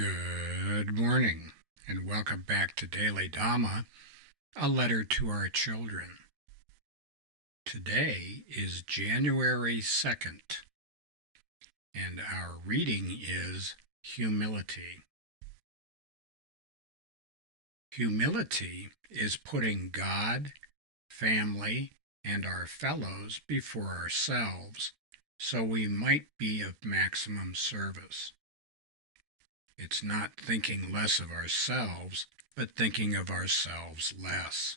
Good morning, and welcome back to Daily Dhamma, a letter to our children. Today is January 2nd, and our reading is Humility. Humility is putting God, family, and our fellows before ourselves so we might be of maximum service. It's not thinking less of ourselves, but thinking of ourselves less.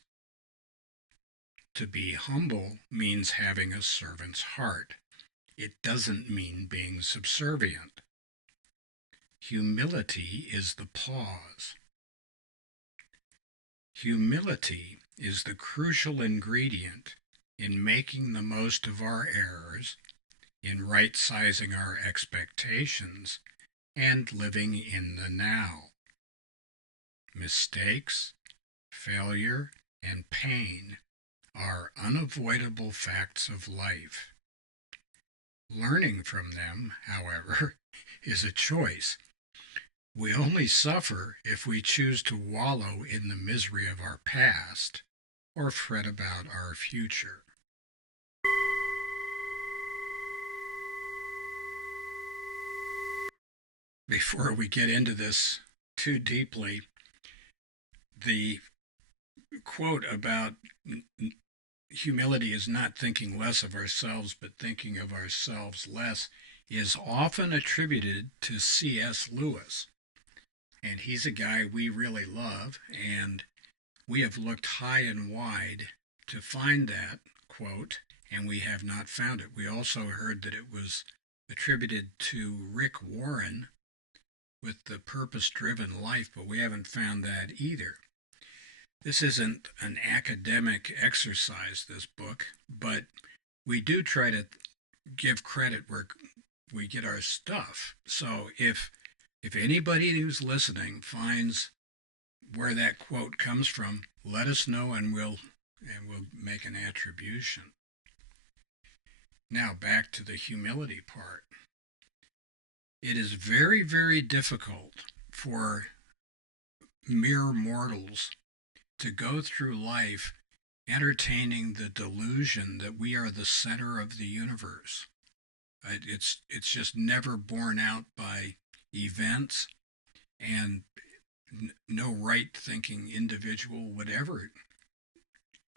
To be humble means having a servant's heart. It doesn't mean being subservient. Humility is the pause. Humility is the crucial ingredient in making the most of our errors, in right-sizing our expectations, and living in the now. Mistakes, failure, and pain are unavoidable facts of life. Learning from them, however, is a choice. We only suffer if we choose to wallow in the misery of our past or fret about our future. Before we get into this too deeply, the quote about humility is not thinking less of ourselves but thinking of ourselves less is often attributed to C.S. Lewis. And he's a guy we really love, and we have looked high and wide to find that quote, and we have not found it. We also heard that it was attributed to Rick Warren with the purpose-driven life, but we haven't found that either. This isn't an academic exercise, this book, but we do try to give credit where we get our stuff. So if anybody who's listening finds where that quote comes from, let us know and we'll make an attribution. Now back to the humility part. It is very, very difficult for mere mortals to go through life entertaining the delusion that we are the center of the universe. It's just never borne out by events, and no right-thinking individual would ever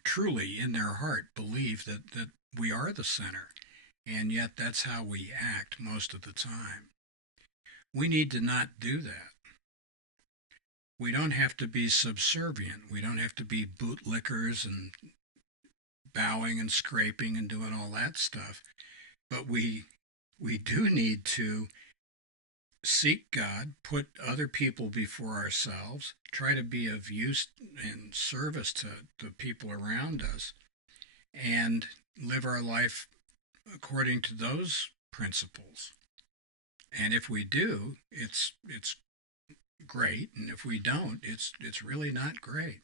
truly in their heart believe that we are the center, and yet that's how we act most of the time. We need to not do that. We don't have to be subservient. We don't have to be bootlickers and bowing and scraping and doing all that stuff. But we do need to seek God, put other people before ourselves, try to be of use and service to the people around us, and live our life according to those principles. And if we do, it's great, and if we don't, it's really not great.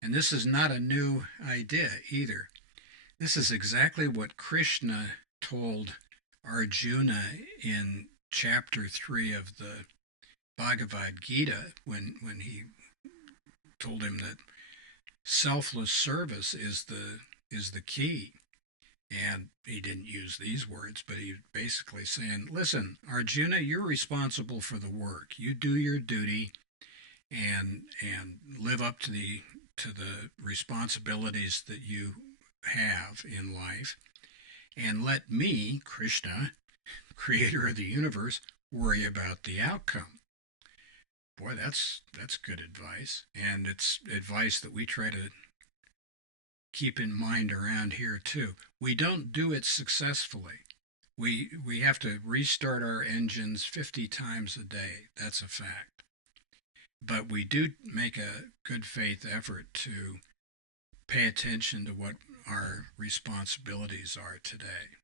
And this is not a new idea either. This is exactly what Krishna told Arjuna in chapter 3 of the Bhagavad Gita when he told him that selfless service is the key. And he didn't use these words, but he was basically saying, listen, Arjuna, you're responsible for the work. You do your duty and live up to the responsibilities that you have in life. And let me, Krishna, creator of the universe, worry about the outcome. Boy, that's good advice. And it's advice that we try to keep in mind around here too. We don't do it successfully. We have to restart our engines 50 times a day. That's a fact. But we do make a good faith effort to pay attention to what our responsibilities are today.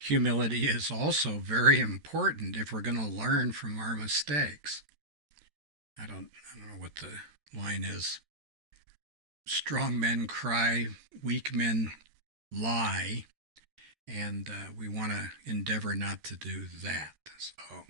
Humility is also very important if we're going to learn from our mistakes. I don't know what the line is. Strong men cry, weak men lie, and we want to endeavor not to do that. So